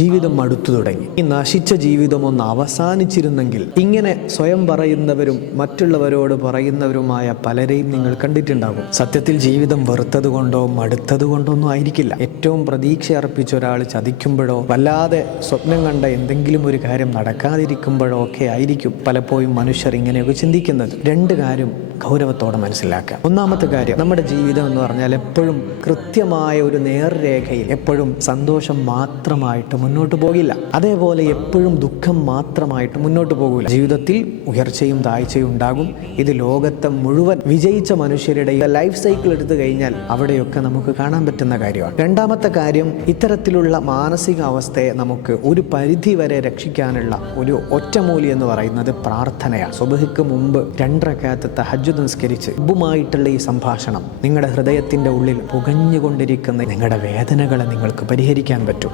ജീവിതം മടുത്തു തുടങ്ങി. ഈ നശിച്ച ജീവിതം ഒന്ന് അവസാനിച്ചിരുന്നെങ്കിൽ. ഇങ്ങനെ സ്വയം പറയുന്നവരും മറ്റുള്ളവരോട് പറയുന്നവരുമായ പലരെയും നിങ്ങൾ കണ്ടിട്ടുണ്ടാകും. സത്യത്തിൽ ജീവിതം വെറുത്തത് കൊണ്ടോ മടുത്തത് കൊണ്ടോ ഒന്നും ആയിരിക്കില്ല. ഏറ്റവും പ്രതീക്ഷ അർപ്പിച്ച ഒരാൾ ചതിക്കുമ്പോഴോ വല്ലാതെ സ്വപ്നം കണ്ട എന്തെങ്കിലും ഒരു കാര്യം നടക്കാതിരിക്കുമ്പോഴോ ഒക്കെ ആയിരിക്കും പലപ്പോഴും മനുഷ്യർ ഇങ്ങനെയൊക്കെ ചിന്തിക്കുന്നത്. രണ്ട് കാര്യം ഗൗരവത്തോടെ മനസ്സിലാക്കുക. ഒന്നാമത്തെ കാര്യം, നമ്മുടെ ജീവിതം എന്ന് പറഞ്ഞാൽ എപ്പോഴും കൃത്യമായ ഒരു നേർരേഖയിൽ എപ്പോഴും സന്തോഷം മാത്രമായിട്ട് മുന്നോട്ട് പോകില്ല. അതേപോലെ എപ്പോഴും ദുഃഖം മാത്രമായിട്ട് മുന്നോട്ട് പോകില്ല. ജീവിതത്തിൽ ഉയർച്ചയും താഴ്ചയും ഉണ്ടാകും. ഇത് ലോകത്തെ മുഴുവൻ വിജയിച്ച മനുഷ്യരുടെ ലൈഫ് സൈക്കിൾ എടുത്തു കഴിഞ്ഞാൽ അവിടെയൊക്കെ നമുക്ക് കാണാൻ പറ്റുന്ന കാര്യമാണ്. രണ്ടാമത്തെ കാര്യം, ഇത്തരത്തിലുള്ള മാനസികാവസ്ഥയെ നമുക്ക് ഒരു പരിധി വരെ രക്ഷിക്കാനുള്ള ഒരു ഒറ്റമൂലി എന്ന് പറയുന്നത് പ്രാർത്ഥനയാണ്. സുബ്ഹിക്ക് മുമ്പ് 2 റക്അത്ത് തഹജ്ജുദ് നിസ്കരിച്ച് റബ്ബുമായിട്ടുള്ള ഈ സംഭാഷണം നിങ്ങളുടെ ഹൃദയത്തിൻ്റെ ഉള്ളിൽ പുകഞ്ഞുകൊണ്ടിരിക്കുന്ന നിങ്ങളുടെ വേദനകളെ നിങ്ങൾക്ക് പരിഹരിക്കാൻ പറ്റും.